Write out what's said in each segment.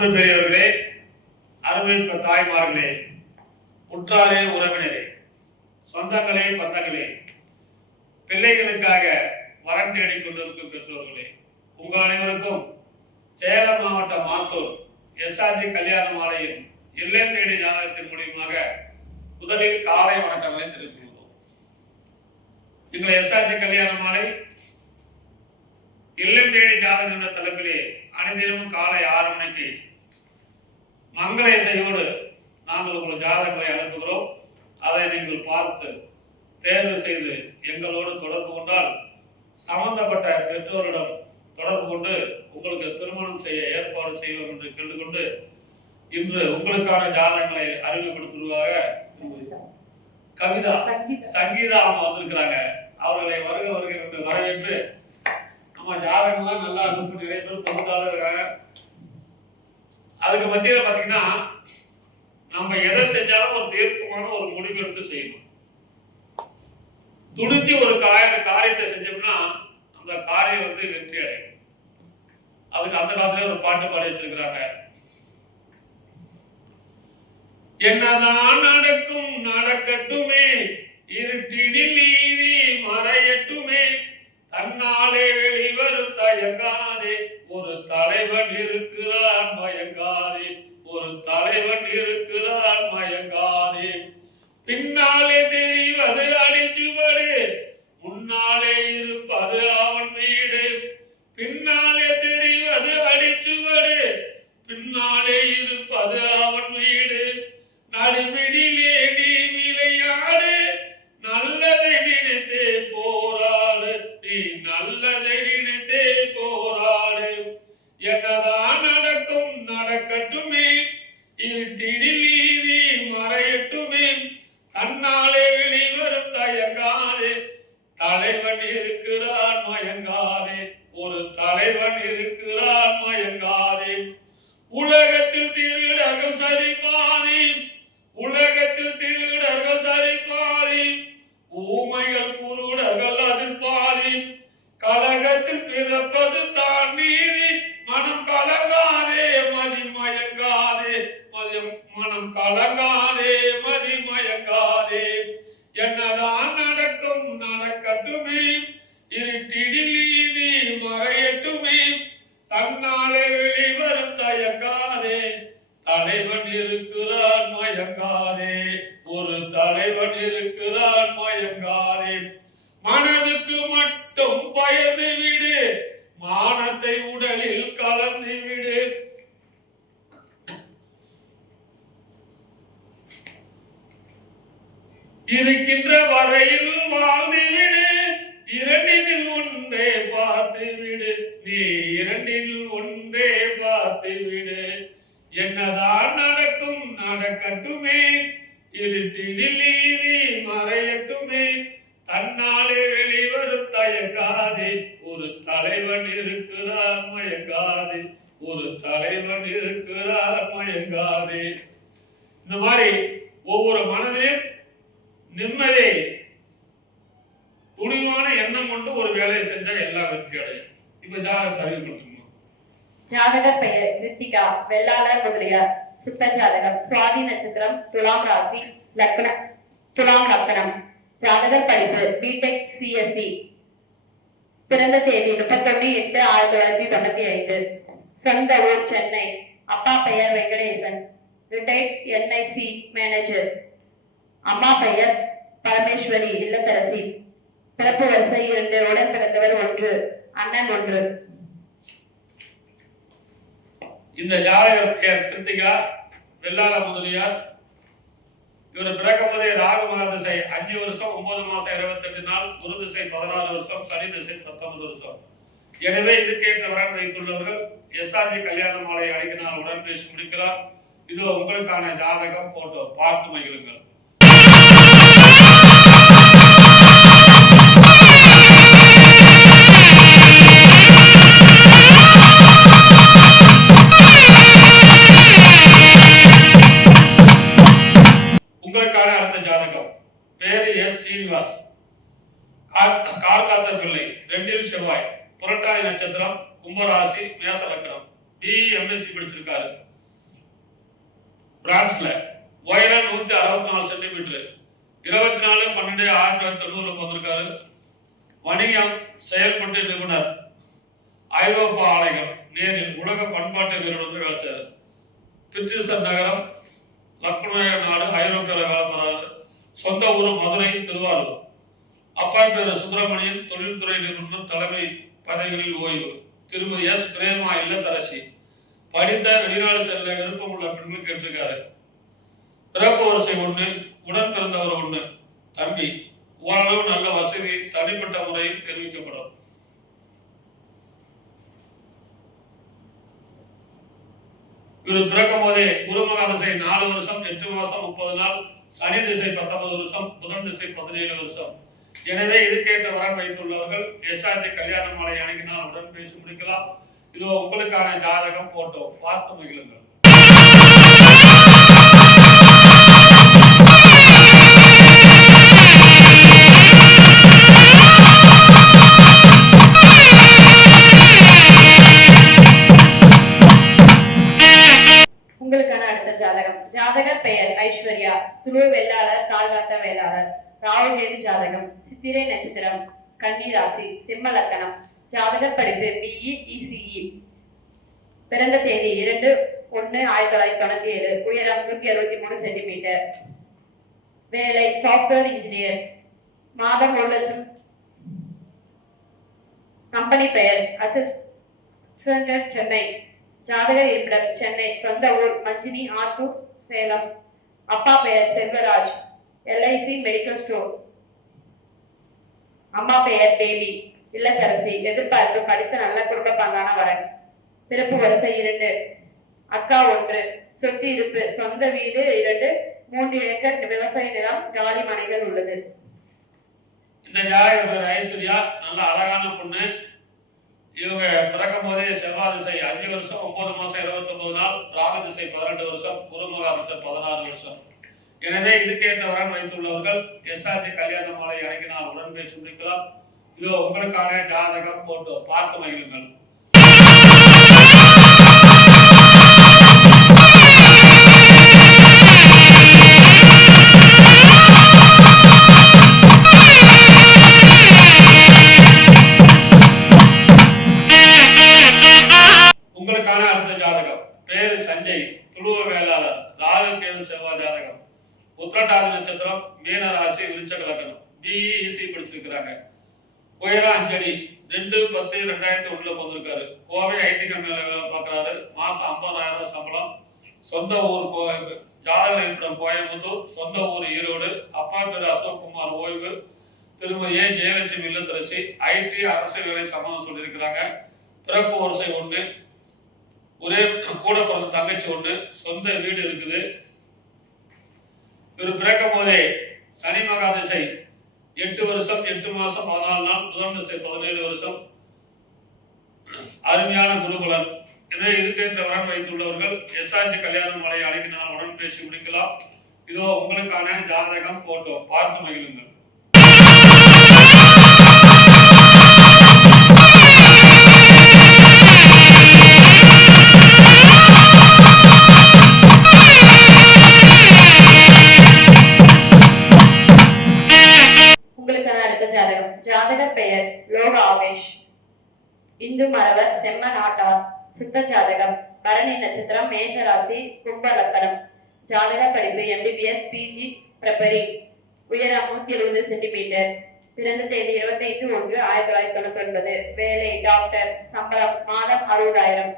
அன்பு பெரியவர்களே, அருமை தாய்மார்களே, உற்றாரே, உறவினரே, சொந்தங்களே, பந்தங்களே, பிள்ளைகளுக்காக வரம் தேடிக் கொண்டிருக்கும் பெற்றோர்களே, உங்கள் அனைவருக்கும் சேலம் மாவட்டம் மாத்தூர் எஸ்ஆர்ஜி கல்யாண மாலையின் இல்லம் தேடி ஜாதகத்தின் மூலியமாக முதலில் காலை வணக்கங்களை தெரிவித்துள்ளோம். எங்கள் எஸ்ஆர்ஜி கல்யாண மாலை இல்லம் தேடி ஜாதகம் என்ற தலைப்பிலே அனைத்திலும் காலை 6 மணிக்கு மங்கள இசையோடு நாங்கள் உங்கள் ஜாதகங்களை அனுப்புகிறோம். அதை நீங்கள் பார்த்து தேர்வு செய்து எங்களோடு தொடர்பு கொண்டால் சம்பந்தப்பட்ட பெற்றோரிடம் தொடர்பு கொண்டு உங்களுக்கு திருமணம் செய்ய ஏற்பாடு செய்வோம் என்று கேட்டுக்கொண்டு இன்று உங்களுக்கான ஜாதகங்களை அறிமுகப்படுத்துவதாக கவிதா சங்கீதா அவங்க வந்திருக்கிறாங்க. அவர்களை வருக வருக என்று வரவேற்று நம்ம ஜாதகம்லாம் நல்லா அனுப்பி நிறைய பேர் தொகுத்தாலும் இருக்காங்க. அதுக்கு மத்தியில் பார்த்தீங்கன்னா நம்ம எதை செஞ்சாலும் ஒரு தீர்க்கமான ஒரு முடிவு எடுத்து செய்யணும். துணிஞ்சு ஒரு காரியத்தை செஞ்சோம்னா அந்த காரியம் வெற்றி அடையும். அதுக்கு அந்த காலத்துல ஒரு பாட்டு பாடி வச்சிருக்கிறாங்க. என்னதான் நடக்கும் நடக்கட்டுமே, இருட்டினில் நீதி மறையட்டுமே, தன்னாலே வெளிவரும் தயங்காதே, ஒரு தலைவன் இருக்கிறான் மயங்காதே, ஒரு தலைவன் இருக்கிறான் மயங்காதே, பின்னாலே தெரிவது அடிச்சுவடு, முன்னாலே இருப்பது அவன் வீடு, பின்னாலே தெரிவது அடிச்சுவடு, பின்னாலே இருப்பது அவன் வீடு, நடுவிடிலே நீ விளையாடு, நல்லதை நினைத்தே போராடு, நீ நல்லதை நினைத்தே போராடு, என்னதான் நடக்கும் நடக்கட்டுமே, இருட்டினில் நீதி மறையட்டுமே, தன்னாலே வெளிவரும் தயங்காதே, தலைவன் இருக்கிறான் மயங்காதே, ஒரு தலைவன் இருக்கிறான் மயங்காதே, உலகத்தில் திருடர்கள் சரிபாதி, உலகத்தில் திருடர்கள் சரிபாதி, ஊமைகள் குருடர்கள் அதில் பாதி, கலகத்தில் பிறப்பது தான் நீதி, மனம் கலங்காதே மதி மயங்காதே, மனம் கலங்காதே மதி மயங்காதே, என்னதான் நடக்கும் நடக்கட்டுமே, இருட்டினில் நீதி மறையட்டுமே, தன்னாலே வெளிவரும் தயங்காதே, தலைவன் இருக்கிறான் மயங்காதே, ஒரு தலைவன் இருக்கிறான் மயங்காதே, மனதுக்கு மட்டும் பயந்து விடு, மானத்தை உடலில் கலந்து விடு, இருக்கின்ற வரையில் வாழ்ந்து விடு, இரண்டினில் ஒன்றே பார்த்து விடு, நீ இரண்டில் ஒன்றே பார்த்து விடு, என்னதான் நடக்கும் நடக்கட்டுமே, இருட்டினில் நீதி மறையட்டுமே, தன்னாலே வெளிவரும் தயங்காதே, ஒரு தலைவன் இருக்கிறார் மயங்காதே, ஒரு தலைவன் இருக்கிறார் மயங்காதே. இந்த மாதிரி ஒவ்வொரு மனதிலும் நிம்மதி துணிவான எண்ணம் கொண்டு ஒரு வேலையை செஞ்சா எல்லாம் வெற்றி அடையும். இப்ப ஜாதகத்தை அறிவுப்படுத்தணும். ஜாதகர் பெயர் கிருத்திகா, வெள்ளாளர் முதலியார், சுத்த ஜாதகம், சுவாதி நட்சத்திரம், துலாம் ராசி, துலாம் லக்னம், ஜாதகர் படிப்பு பிடெக் சிஎஸ்சி, பிறந்த தேதி 31/8/1995, சொந்த ஊர் சென்னை, அப்பா பெயர் வெங்கடேசன், ரிட்டையர்ட் என்ஐசி மேனேஜர், அம்மா பெயர் பரமேஸ்வரி இல்லத்தரசி, பிறப்பு வரிசை 2, உடன் பிறந்தவர் 1, அண்ணன் 1. இந்த ஜாதகர் பெயர் கிருத்திகா, வெள்ளாள முதலியார். இவர் பிறக்கும் போதே ராகு மகாதிசை 5 வருஷம் 9 மாசம் 28 நாள், குரு திசை 16 வருஷம், சனி திசை 19 வருஷம். எனவே இதுக்கேற்ற வரன் வைத்துள்ளவர்கள் எஸ்ஆர்ஜி கல்யாண மாலை அழைக்கினால் உடன் பேசி முடிக்கலாம். இது உங்களுக்கான ஜாதகம் போட்டோ பார்த்து மகிழுங்கள். உங்களுக்கான அடுத்த ஜாதகம் பேரு எஸ் சீனிவாஸ், கார்காத்தர் பிள்ளை, 2 செவ்வாய், புரட்டாதி நட்சத்திரம், கும்பராசி, மேச லக்னம், பிஎம்எஸ்சி படிச்சிருக்காரு. பிரான்ஸ்ல. உயரம் 164 சென்டிமீட்டர். 24/12/1990 பிறந்திருக்காரு. வணிகம் செயல்பட்டு நிபுணர். ஐரோப்பா ஆணையம் நேரில் உலக பண்பாட்டு நிறுவனத்தில் வேலை செய்யறாரு. பிரிட்டிஷர் நகரம் லக்னோ நாடு ஐரோப்பியாவில் வேலை போறாரு. சொந்த ஊர் மதுரை, திருவாரூர். அப்பா பேரு சுப்பிரமணியன், தொழில்துறை நிறுவனம், தலைமை பதவிகளில் ஓய்வு. திருமதி எஸ் பிரேமா இல்லத்தரசி. படித்த வெளிநாடு செல்ல விருப்பம் உள்ள பெண்கள் கேட்டிருக்காரு. பிறப்பு வரிசை 1, உடன் பிறந்தவர் 1, தம்பி. ஓரளவு நல்ல வசதி தனிப்பட்ட முறையில் தெரிவிக்கப்படும். இவர் பிறக்கும் போதே குருமகா திசை 4 வருஷம் 8 மாசம் 30 நாள், சனி திசை 19 வருஷம், புதன் திசை 17 வருஷம். எனவே இதுக்கேற்ற வரன் வைத்துள்ளவர்கள் எஸ்ஆர்ஜி கல்யாண மாலை அணுகினால் உடன் பேசி முடிக்கலாம். இது உங்களுக்கான ஜாதகம் போட்டோ பார்த்து மகிழுங்கள். உங்களுக்கான அடுத்த ஜாதகம். ஜாதகர் பெயர் ஐஸ்வர்யா. துளு வெள்ளாளர், கால்காத்த வேளாளர். ராகுகேது ஜாதகம். சித்திரை நட்சத்திரம், கன்னி ராசி, சிம்ம லக்கணம். ஜாதகர் படிப்பு BE ECE. பிறந்த தேதி 2/1/1997. உயரம் 163 சென்டிமீட்டர். வேலை சாஃப்ட்வேர் இன்ஜினியர். மாதம் 1 லட்சம். கம்பெனி பெயர் அசிஸ்டன்ட் சென்னை. ஜாதகர் இருப்பிடம் சென்னை. சொந்த ஊர் மஞ்சினி, ஆத்தூர், சேலம். அப்பா பெயர் செல்வராஜ், LIC மெடிக்கல் ஸ்டோர். அம்மா பெயர் தேவி, இல்லத்தரசி. எதிர்பார்ப்பு படித்த நல்ல குடும்ப பங்கான வரன். பிறப்பு வரிசை 2, அக்கா 1. சொத்து இருப்பு சொந்த வீடு 2, 3 ஏக்கர் விவசாய நிலம், காலி மனைகள் உள்ளது. இந்த ஜாதகர் பேர் ஐஸ்வர்யா. நல்ல அழகான பொண்ணு. இவங்க பிறக்கும் போதே செவ்வாய் திசை 5 வருஷம் 9 மாசம் 29 நாள், ராகு திசை 18 வருஷம், குருமகா திசை 16 வருஷம். எனவே இதுக்கேற்ற வரன் வைத்துள்ளவர்கள் எஸ்ஆர்ஜி கல்யாண மாலை அணுகினால் உடன் பேசி முடிக்கலாம். இதோ உங்களுக்கான ஜாதகம் போட்டோ பார்த்து மகிழுங்கள். உங்களுக்கான அடுத்த ஜாதகம். பேரு சஞ்சய். துளுவ வேளாளர். ராகு கேது செவ்வாய் ஜாதகம். உத்திரட்டாதி நட்சத்திரம், மீன ராசி, விருச்சக லக்னம். BE ECE படிச்சிருக்கிறாங்க. உயரம் 5 அடி. 2/10/2001 பிறந்திருக்காரு. கோவை IT கம்பெனியில் வேலை பார்க்குறாரு. மாசம் 50,000 சம்பளம். சொந்த ஊர் ஜாதகர் இருப்பிடம் கோயம்புத்தூர், சொந்த ஊர் ஈரோடு. அப்பா பேரு அசோக்குமார், ஓய்வு. திருமதி A ஜெயலட்சுமி இல்லத்தரசி. IT அரசு வேலை சம்பந்தம் சொல்லியிருக்கிறாங்க. பிறப்பு வரிசை 1, ஒரே கூட பிறந்த தங்கச்சி 1, சொந்த வீடு இருக்குது. இவர் பிறக்கும் போதே சனி மகா திசை 8 வருஷம் 8 மாசம் 14 நாள், புதன் திசை 17 வருஷம். அருமையான குருபலன். எனவே இதுக்கேற்ற வரன் வைத்துள்ளவர்கள் எஸ்ஆர்ஜி கல்யாண மாலை அணுகினால் உடன் பேசி முடிக்கலாம். இதோ உங்களுக்கான ஜாதகம் போட்டோ பார்த்து மகிழுங்கள். ஜாதகர் பெயர் லோக ஆவேஷ். இந்து மரவர், செம்ம நாட்டார். சுத்த ஜாதகம். பரணி நட்சத்திரம், மேஷ ராசி, கும்ப லக்கணம். ஜாதகர் படிப்பு MBBS PG பிரபரி. உயரம் 170 சென்டிமீட்டர். பிறந்த தேதி 25/1/1999. வேலை டாக்டர். சம்பளம் மாதம் 60,000.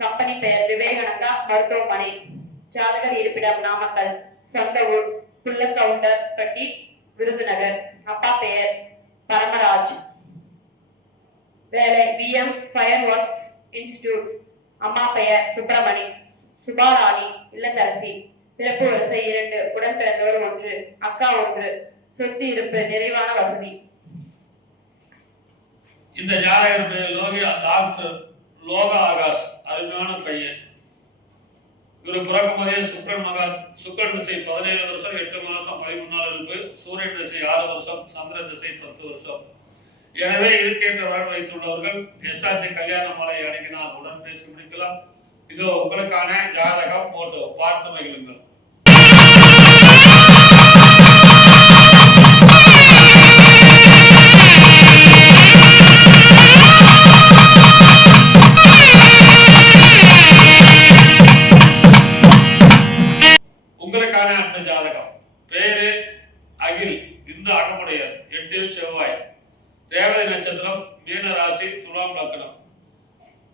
கம்பெனி பெயர் விவேகானந்தா மருத்துவமனை. ஜாதகர் இருப்பிடம் நாமக்கல். சொந்த ஊர் புல்லக்கவுண்டர் பட்டி, விருதுநகர். அப்பா பெயர் பரமராஜ். வேலை VM ஃபயர் ஒர்க்ஸ் இன்ஸ்டிடியூட். அம்மா பெயர் சுப்பிரமணி, சுபாராணி, இல்லத்தரசி. பிறப்பு வரிசை 2, உடன் பிறந்தவர் 1, அக்கா 1. சொத்து இருப்பு நிறைவான வசதி. இந்த ஜாதகர் பேர் டாக்டர் லோக ஆகாஷ். அருமையான பையன். இவர் பிறக்கும் போதே சுக்கரன் திசை 17 வருஷம் 8 மாசம் 13 நாள் இருப்பு. சூரியன் திசை 6 வருஷம், சந்திர திசை 10 வருஷம். எனவே இதுக்கேற்ற வரன் வைத்துள்ளவர்கள் எஸ்ஆர்ஜி கல்யாண மாலை அணுகினால் உடன் பேசி முடிக்கலாம். இதோ உங்களுக்கான ஜாதகம் போட்டோ பார்த்து மகிழுங்கள். உங்களுக்கான அந்த ஜாதகம் பேரு அகில், இந்த அகமுடையர், 8 செவ்வாய், ரேவதி நட்சத்திரம், மீன ராசி, துலாம் லக்னம்,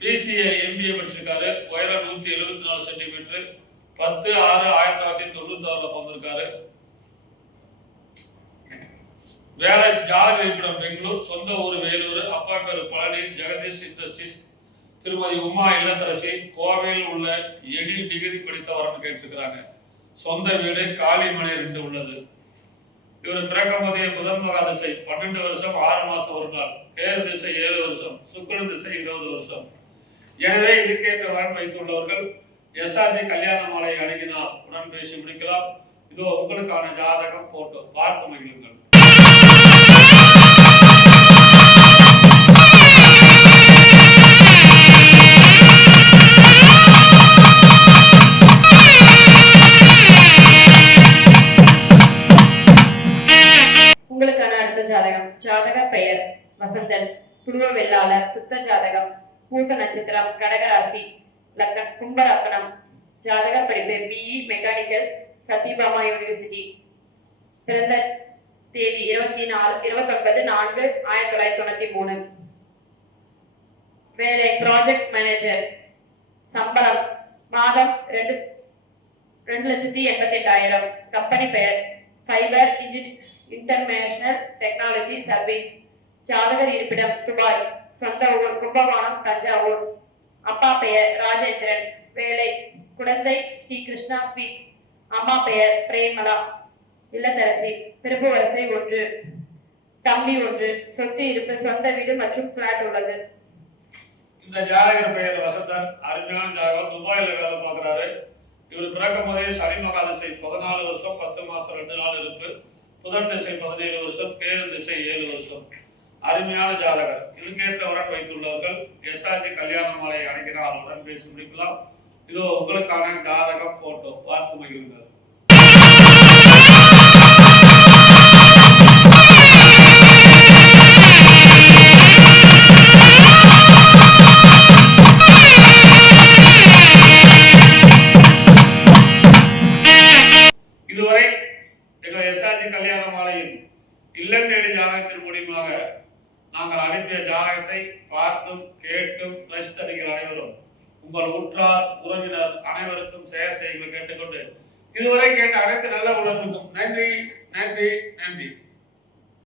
பிசிஏ எம்பிஏ படிச்சிருக்காரு, உயரம் 174 சென்டிமீட்டர், 10/6/1996 பிறந்திருக்காரு. வேலை ஜாதக இருப்பிடம் பெங்களூர், சொந்த ஊர் வேலூர், அப்பா பேர் பழனி, ஜெகதீஷ் இண்டஸ்ட்ரீஸ், திருமதி உமா இல்லத்தரசி, கோவையில் உள்ள எடி டிகிரி படித்தவர்னு கேட்டிருக்கிறாங்க. சொந்த வீடு காளிமனை 2 உள்ளது. இவர் பிறக்கும்போதே புதன் மகா திசை 12 வருஷம் 6 மாசம் 1 நாள், கேது திசை 7 வருஷம், சுக்கிரன் திசை 20 வருஷம். எனவே இதுக்கேற்ற வரன் வைத்துள்ளவர்கள் எஸ்ஆர்ஜி கல்யாண மாலை அணுகினால் உடன் பேசி முடிக்கலாம். இதோ உங்களுக்கான ஜாதகம் போட்டோ பார்த்து மகிழுங்கள். உங்களுக்கான அடுத்த ஜாதகம். ஜாதக பெயர் வசந்தன், புருவ வெள்ளாளர், சுத்த ஜாதகம், பூச நட்சத்திரம், கடகராசி, லக்னம் கும்ப லக்னம். ஜாதக படிப்பு பிஇ மெக்கானிக்கல், சத்யபாமா யூனிவர்சிட்டி. பிறந்த தேதி 29/4/1993. வேலை ப்ராஜெக்ட் மேனேஜர். சம்பளம் மாதம் 2,88,000. கம்பெனி பெயர் ஃபைபர் இன்டர்நேஷனல் டெக்னாலஜி சர்வீஸ். ஜாதகர் இருப்பிடம் துபாய், சொந்த ஊர் கும்பகோணம், தஞ்சாவூர். அப்பா பெயர் ராஜேந்திரன், வேலை குழந்தை ஸ்ரீ கிருஷ்ணா ஸ்வீட்ஸ். அம்மா பெயர் பிரேமலா, இல்லத்தரசி, பிறப்பு வரிசை 1, தம்பி 1, சொத்து இருப்பு, சொந்த வீடு மற்றும் பிளாட் உள்ளது. இந்த ஜாதகர் பெயர் வசந்தன், அருமையான ஜாதகம், துபாயில வேலை பார்க்கிறாரு. இவர் பிறக்கும் போதே சனி மகா திசை 14 வருஷம் 10 மாசம் 2 நாள் இருப்பு, புதன் திசை 17 வருஷம், கேது திசை 7 வருஷம். அருமையான ஜாதகர். இதுக்கேற்ற வரன் வைத்துள்ளவர்கள் எஸ்ஆர்ஜி கல்யாண மாலை அணுகினால் உடன் பேசி முடிக்கலாம். இதோ உங்களுக்கான ஜாதகம் போட்டோ பார்த்து மகிழுங்கள். இதுவரை எங்கள் எஸ்ஆர்ஜி கல்யாண மாலையின் இல்லம் தேடி ஜாதகத்தின் மூலியமாக நாங்கள் அனுப்பிய ஜாதகத்தை பார்த்தும் கேட்டும் ரசித்தறிஞர் அனைவரும் உங்கள் உற்றார் உறவினர் அனைவருக்கும் ஷேர் செய்யுங்கள் கேட்டுக்கொண்டு இதுவரை கேட்ட அனைத்து நல்ல உள்ளவர்களுக்கும் நன்றி நன்றி நன்றி.